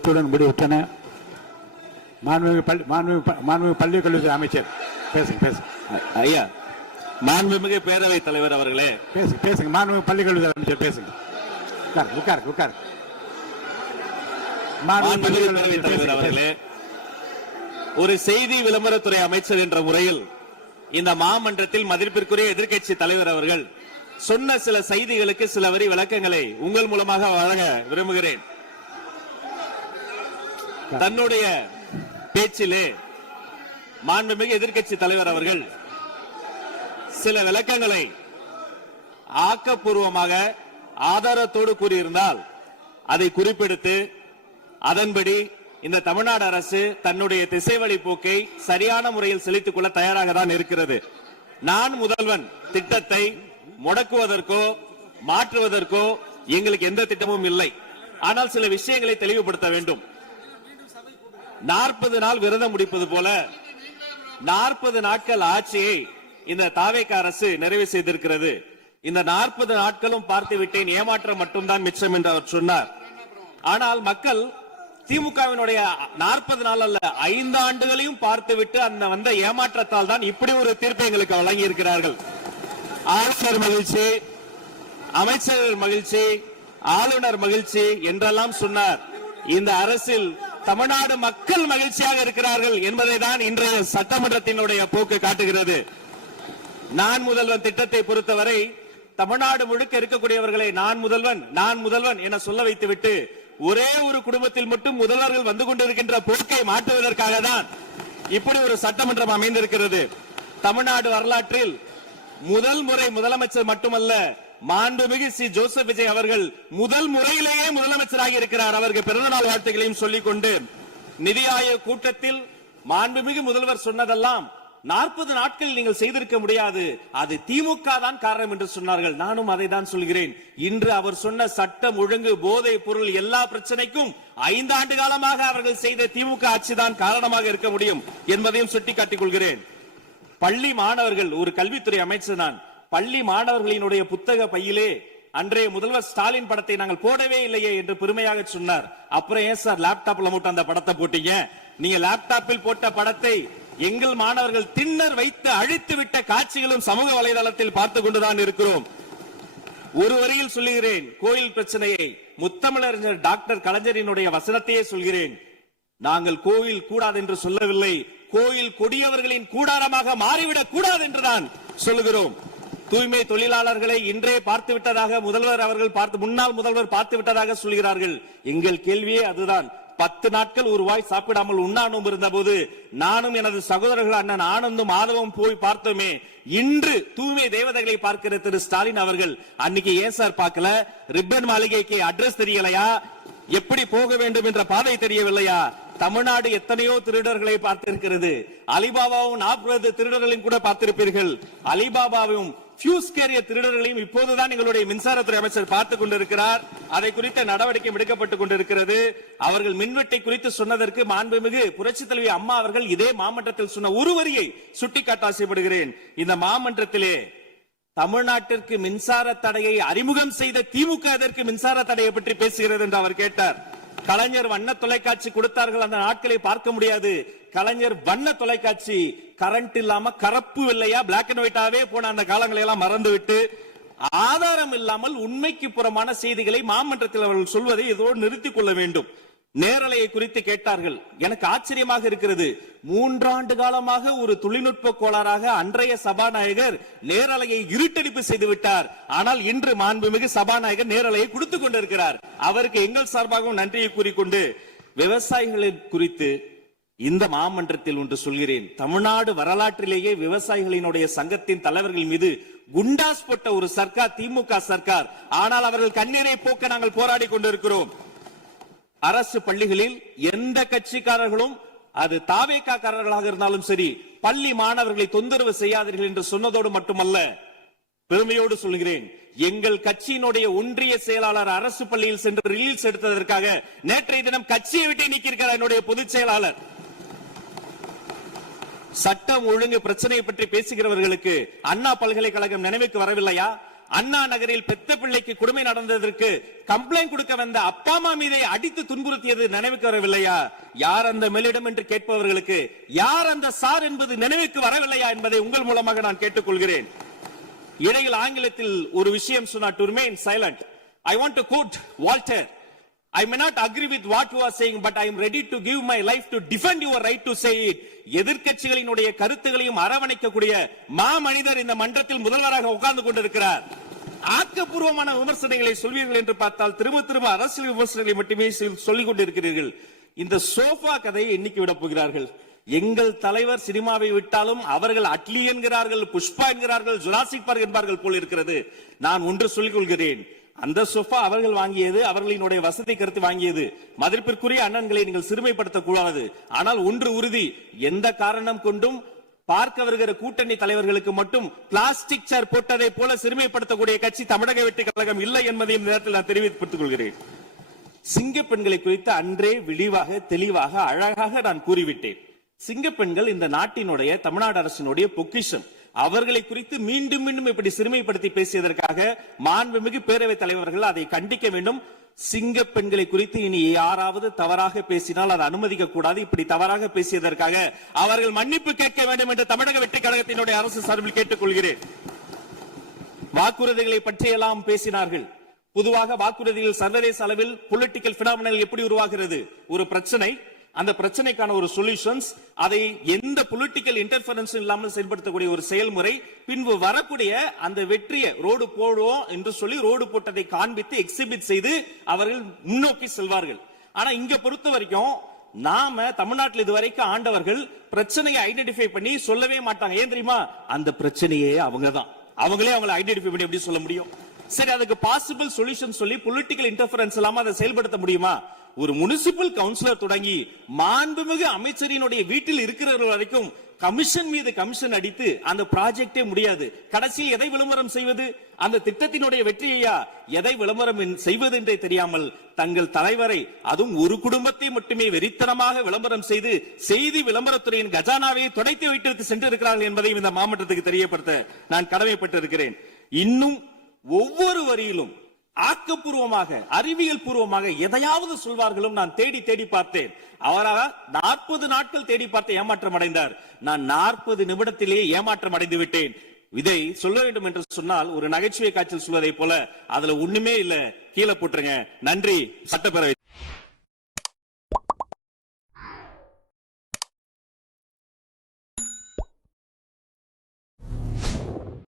இத்துடன் முடிவுற்றன. மாண்புமிகு பள்ளி கல்வித்துறை அமைச்சர் பேசுங்க. ஐயா, மாண்புமிகு பேரவைத் தலைவர் அவர்களே பேசுங்க. மாண்புமிகு பள்ளி கல்வித்துறை அமைச்சர் பேசுங்க. உட்கார். மாண்புமிகு பேரவைத் தலைவர் அவர்களே, ஒரு செய்தி விளம்பரத்துறை அமைச்சர் என்ற முறையில் இந்த மாமன்றத்தில் மதிப்பிற்குரிய எதிர்க்கட்சி தலைவர் அவர்கள் சொன்ன சில செய்திகளுக்கு சில வரி விளக்கங்களை உங்கள் மூலமாக வழங்க விரும்புகிறேன். தன்னுடைய பேச்சிலே மாண்புமிகு எதிர்க்கட்சி தலைவர் அவர்கள் சில விளக்கங்களை ஆக்கப்பூர்வமாக ஆதாரத்தோடு கூறியிருந்தால் அதை குறிப்பெடுத்து அதன்படி இந்த தமிழ்நாடு அரசு தன்னுடைய திசைவழி போக்கை சரியான முறையில் செலுத்திக் கொள்ள தயாராக தான் இருக்கிறது. நான் முதல்வன் திட்டத்தை முடக்குவதற்கோ மாற்றுவதற்கோ எங்களுக்கு எந்த திட்டமும் இல்லை. ஆனால் சில விஷயங்களை தெளிவுபடுத்த வேண்டும். 40 நாள் விரதம் முடிப்பது போல 40 நாட்கள் ஆட்சியை இந்த தாவேக அரசு நிறைவு செய்திருக்கிறது. இந்த 40 நாட்களும் பார்த்து விட்டேன், ஏமாற்றம் மட்டும்தான் மிச்சம் என்று அவர் சொன்னார். ஆனால் மக்கள் திமுகவினுடைய 40 நாள் அல்ல 5 ஆண்டுகளையும் பார்த்துவிட்டு அந்த வந்த ஏமாற்றத்தால் தான் இப்படி ஒரு தீர்ப்பை எங்களுக்கு வழங்கி இருக்கிறார்கள். ஆளுநர் மகிழ்ச்சி, அமைச்சர்கள் மகிழ்ச்சி, ஆளுநர் மகிழ்ச்சி என்றெல்லாம் சொன்னார். இந்த அரசில் தமிழ்நாடு மக்கள் மகிழ்ச்சியாக இருக்கிறார்கள் என்பதை தான் இன்றைய சட்டமன்றத்தினுடைய போக்கு காட்டுகிறது. நான் முதல்வன் திட்டத்தை பொறுத்தவரை தமிழ்நாடு முழுக்க இருக்கக்கூடியவர்களை நான் முதல்வன் என சொல்ல வைத்துவிட்டு ஒரே ஒரு குடும்பத்தில் மட்டும் முதல்வர்கள் வந்து கொண்டிருக்கின்ற போக்கை மாற்றுவதற்காக தான் இப்படி ஒரு சட்டமன்றம் அமைந்திருக்கிறது. தமிழ்நாடு வரலாற்றில் முதல் முறை முதலமைச்சர் மட்டுமல்ல, மாண்புமிகு சி ஜோசப் விஜய் அவர்கள் முதல் முறையிலேயே முதலமைச்சராக இருக்கிறார். அவருக்கு பிறந்தநாள் வாழ்த்துக்களையும் சொல்லிக் கொண்டு, நிதி ஆயோக் கூட்டத்தில் மாண்புமிகு முதல்வர் சொன்னதெல்லாம் 40 நாட்கள் நீங்கள் செய்திருக்க முடியாது, அது திமுக தான் காரணம் என்று சொன்னார்கள். நானும் அதை தான் சொல்கிறேன். இன்று அவர் சொன்ன சட்டம் ஒழுங்கு, போதை பொருள் எல்லா பிரச்சனைக்கும் 5 ஆண்டு காலமாக அவர்கள் செய்த திமுக ஆட்சி தான் காரணமாக இருக்க முடியும் என்பதையும் சுட்டிக்காட்டிக் கொள்கிறேன். பள்ளி மாணவர்கள், ஒரு கல்வித்துறை அமைச்சர் நான், பள்ளி மாணவர்களினுடைய புத்தக பையிலே அன்றைய முதல்வர் ஸ்டாலின் படத்தை நாங்கள் போடவே இல்லையே என்று பெருமையாக சொன்னார். அப்புறம் ஏன் சார் லேப்டாப்ல மட்டும் அந்த படத்தை போட்டீங்க? நீங்க லேப்டாப்பில் போட்ட படத்தை எங்கள் மாணவர்கள் திண்ணர் வைத்து அழித்து விட்ட காட்சிகளும் சமூக வலைதளத்தில் பார்த்து கொண்டுதான் இருக்கிறோம். ஒரு வரியில் சொல்லுகிறேன், கோயில் பிரச்சனையை முத்தமிழறிஞர் டாக்டர் கலைஞரினுடைய வசனத்தையே சொல்கிறேன். நாங்கள் கோயில் கூடாது என்று சொல்லவில்லை, கோயில் கொடியவர்களின் கூடாரமாக மாறிவிடக் கூடாது என்றுதான் சொல்லுகிறோம். தூய்மை தொழிலாளர்களை இன்றே பார்த்து விட்டதாக முன்னாள் முதல்வர் பார்த்து விட்டதாக சொல்கிறார்கள். எங்கள் கேள்வியே அதுதான். 10 நாட்கள் ஒரு வாய் சாப்பிடாமல் உண்ணாணும் இருந்த போது நானும் எனது சகோதரர்கள் அண்ணன் ஆனந்தும் ஆதவும் போய் பார்த்தோமே. இன்று தூய்மை தேவதைகளை பார்க்கிற திரு ஸ்டாலின் அவர்கள் அன்னைக்கு ஏன் சார் பார்க்கல? ரிப்பன் மாளிகைக்கு அட்ரஸ் தெரியலையா? எப்படி போக வேண்டும் என்ற பாதை தெரியவில்லையா? தமிழ்நாடு எத்தனையோ திருடர்களை பார்த்திருக்கிறது. அலிபாபாவும் 40 திருடர்களையும் கூட பார்த்திருப்பீர்கள். அலிபாபாவும் பியூஸ் கேரிய திருடர்களையும் இப்போதுதான் எங்களுடைய மின்சாரத்துறை அமைச்சர் பார்த்துக் கொண்டிருக்கிறார். அதை குறித்த நடவடிக்கை எடுக்கப்பட்டுக் கொண்டிருக்கிறது. அவர்கள் மின்வெட்டை குறித்து சொன்னதற்கு மாண்புமிகு புரட்சி தலைவி அம்மா அவர்கள் இதே மாமன்றத்தில் சொன்ன ஒரு வரியை சுட்டிக்காட்ட ஆசைப்படுகிறேன். இந்த மாமன்றத்திலே தமிழ்நாட்டிற்கு மின்சார தடையை அறிமுகம் செய்த திமுக எதற்கு மின்சார தடையை பற்றி பேசுகிறது என்று அவர் கேட்டார். கலைஞர் வண்ண தொலைக்காட்சி கொடுத்தார்கள், அந்த நாட்களை பார்க்க முடியாது. கலைஞர் வண்ண தொலைக்காட்சி கரண்ட் இல்லாம கரப்பு இல்லையா பிளாக் அண்ட் ஒயிட்டாவே போன அந்த காலங்களை எல்லாம் மறந்துவிட்டு ஆதாரம் இல்லாமல் உண்மைக்கு புறமான செய்திகளை மாமன்றத்தில் அவர்கள் சொல்வதை இதோடு நிறுத்திக் கொள்ள வேண்டும். நேரலையை குறித்து கேட்டார்கள். எனக்கு ஆச்சரியமாக இருக்கிறது. 3 ஆண்டு காலமாக ஒரு தொழில்நுட்ப கோளாறாக அன்றைய சபாநாயகர் நேரலையை இருட்டடிப்பு செய்து விட்டார். ஆனால் இன்று மாண்புமிகு சபாநாயகர் நேரலையை கொடுத்துக் கொண்டிருக்கிறார். அவருக்கு எங்கள் சார்பாகவும் நன்றியை கூறிக்கொண்டு, விவசாயிகளின் குறித்து இந்த மாமன்றத்தில் ஒன்று சொல்கிறேன். தமிழ்நாடு வரலாற்றிலேயே விவசாயிகளினுடைய சங்கத்தின் தலைவர்கள் மீது குண்டாஸ் போட்ட ஒரு சர்க்கார் திமுக சர்க்கார். ஆனால் அவர்கள் கண்ணீரை போக்க நாங்கள் போராடி கொண்டிருக்கிறோம். அரசு பள்ளிகளில் எந்த கட்சிக்காரர்களும், அது தாவேகாரர்களாக இருந்தாலும் சரி, பள்ளி மாணவர்களை தொந்தரவு செய்யாதீர்கள் என்று சொன்னதோடு மட்டுமல்ல, பெருமையோடு சொல்கிறேன், எங்கள் கட்சியினுடைய ஒன்றிய செயலாளர் அரசு பள்ளியில் சென்று ரீல்ஸ் எடுத்ததற்காக நேற்றைய தினம் கட்சியை விட்டு நீக்கியிருக்கிறார் என்னுடைய பொதுச் செயலாளர். சட்டம் ஒழுங்கு பிரச்சனையை பற்றி பேசுகிறவர்களுக்கு அண்ணா பல்கலைக்கழகம் நினைவுக்கு வரவில்லையா? அண்ணா நகரில் பெத்த பிள்ளைக்கு கொடுமை நடந்ததற்கு கம்ப்ளைண்ட் கொடுக்க வந்த அப்பா அம்மா மீதை அடித்து துன்புறுத்தியது நினைவுக்கு வரவில்லையா? யார் அந்த மேலிடம் என்று கேட்பவர்களுக்கு யார் அந்த சார் என்பது நினைவுக்கு வரவில்லையா என்பதை உங்கள் மூலமாக நான் கேட்டுக்கொள்கிறேன். இடையில் ஆங்கிலத்தில் ஒரு விஷயம் சொன்னார், to remain silent. I want to quote Walter. I may not agree with what you are saying, but I am ready to give my life to defend your right to say it. எதிர்க்கட்சிகளினுடைய கருத்துகளையும் அரவணைக்கக்கூடிய மாமனிதர் இந்த மன்றத்தில் முதல்வராக உட்கார்ந்து கொண்டிருக்கிறார். ஆக்கப்பூர்வமான விமர்சனங்களை சொல்வீர்கள் என்று பார்த்தால் திரும்ப அரசியல் விமர்சனங்களை மட்டுமே சொல்லிக் கொண்டிருக்கிறீர்கள். இந்த சோஃபா கதையை என்னைக்கு விட போகிறார்கள்? எங்கள் தலைவர் சினிமாவை விட்டாலும் அவர்கள் அட்லி என்கிறார்கள், புஷ்பா என்கிறார்கள், ஜுராசிக் பார்க் என்பார்கள் போல் இருக்கிறது. நான் ஒன்று சொல்லிக் கொள்கிறேன், அந்த சோஃபா அவர்கள் வாங்கியது, அவர்களினுடைய வசதி கருத்து வாங்கியது. மதிப்பிற்குரிய அண்ணன்களை நீங்கள் சிறுமைப்படுத்தக் கூடாது. ஆனால் ஒன்று உறுதி, எந்த காரணம் கொண்டும் பார்க்க வருகிற கூட்டணி தலைவர்களுக்கு மட்டும் பிளாஸ்டிக் சேர் போட்டதை போல சிறுமைப்படுத்தக்கூடிய கட்சி தமிழக வெற்றி கழகம் இல்லை என்பதையும் நேரத்தில் நான் தெரிவித்துக் கொள்கிறேன். சிங்க பெண்களை குறித்து அன்றே விழிவாக தெளிவாக அழகாக நான் கூறிவிட்டேன். சிங்க பெண்கள் இந்த நாட்டினுடைய தமிழ்நாடு அரசினுடைய பொக்கிஷம். அவர்களை குறித்து மீண்டும் மீண்டும் இப்படி சிறுமைப்படுத்தி பேசியதற்காக மாண்புமிகு பேரவைத் தலைவர்கள் அதை கண்டிக்க வேண்டும். சிங்க பெண்களை குறித்து இனி யாராவது தவறாக பேசினால் அதை அனுமதிக்க கூடாது. இப்படி தவறாக பேசியதற்காக அவர்கள் மன்னிப்பு கேட்க வேண்டும் என்று தமிழக வெற்றி கழகத்தினுடைய அரசு சார்பில் கேட்டுக் கொள்கிறேன். வாக்குறுதிகளை பற்றியெல்லாம் பேசினார்கள். பொதுவாக வாக்குறுதிகள் சர்வதேச அளவில் பொலிட்டிக்கல் பினாமினல் எப்படி உருவாகிறது? ஒரு பிரச்சனை, அந்த பிரச்சனைக்கான ஒரு சொல்யூஷன்ஸ், அதை எந்த பொலிட்டிக்கல் இன்டர்ஃபரன்ஸ் இல்லாமல் செயல்படுத்தக்கூடிய ஒரு செயல்முறை, பின்பு வரக்கூடிய அந்த வெற்றியை ரோடு போடுவோம் என்று சொல்லி ரோடு போட்டதை காண்பித்து எக்ஸிபிட் செய்து அவர்கள் முன்னோக்கி செல்வார்கள். ஆனா இங்க பொறுத்த வரைக்கும் நாம தமிழ்நாட்டில் இதுவரைக்கும் ஆண்டவர்கள் பிரச்சனையை ஐடென்டிஃபை பண்ணி சொல்லவே மாட்டாங்க. ஏன் தெரியுமா? அந்த பிரச்சனையே அவங்கதான், அவங்களே அவங்களை ஐடென்டிஃபை பண்ணி எப்படி சொல்ல முடியும்? சரி, அதுக்கு பாசிபிள் சொல்யூஷன் சொல்லி பொலிட்டிக்கல் இன்டர்ஃபரன்ஸ் இல்லாம அதை செயல்படுத்த முடியுமா? ஒரு முனிசிபல் கவுன்சிலர் தொடங்கி மாண்புமிகு அமைச்சரினுடைய வீட்டில் இருக்கிறவர்கள் வரைக்கும் கமிஷன் மீது கமிஷன் அடித்து அந்த ப்ராஜெக்டே முடியாது. கடைசியில் எதை விளம்பரம் செய்வது? அந்த திட்டத்தினுடைய வெற்றியையா? எதை விளம்பரம் செய்வது என்றே தெரியாமல் தங்கள் தலைவரை, அதுவும் ஒரு குடும்பத்தை மட்டுமே வெறித்தனமாக விளம்பரம் செய்து செய்தி விளம்பரத்துறையின் கஜானாவை துடைத்து வைத்து சென்றிருக்கிறார்கள் என்பதையும் இந்த மாவட்டத்துக்கு தெரியப்படுத்த நான் கடமைப்பட்டிருக்கிறேன். இன்னும் ஒவ்வொரு வரியிலும் ஆக்கப்பூர்வமாக அறிவியல் பூர்வமாக எதையாவது சொல்வார்களும் நான் தேடி தேடி பார்த்தேன். அவராக 40 நாட்கள் தேடி பார்த்து ஏமாற்றம் அடைந்தார். நான் 40 நிமிடத்திலேயே ஏமாற்றம் அடைந்து விட்டேன். இதை சொல்ல வேண்டும் என்று சொன்னால் ஒரு நகைச்சுவை காட்சியில் சொல்வதை போல அதுல ஒண்ணுமே இல்ல, கீழே போட்டுருங்க. நன்றி. சட்டப்பேரவை.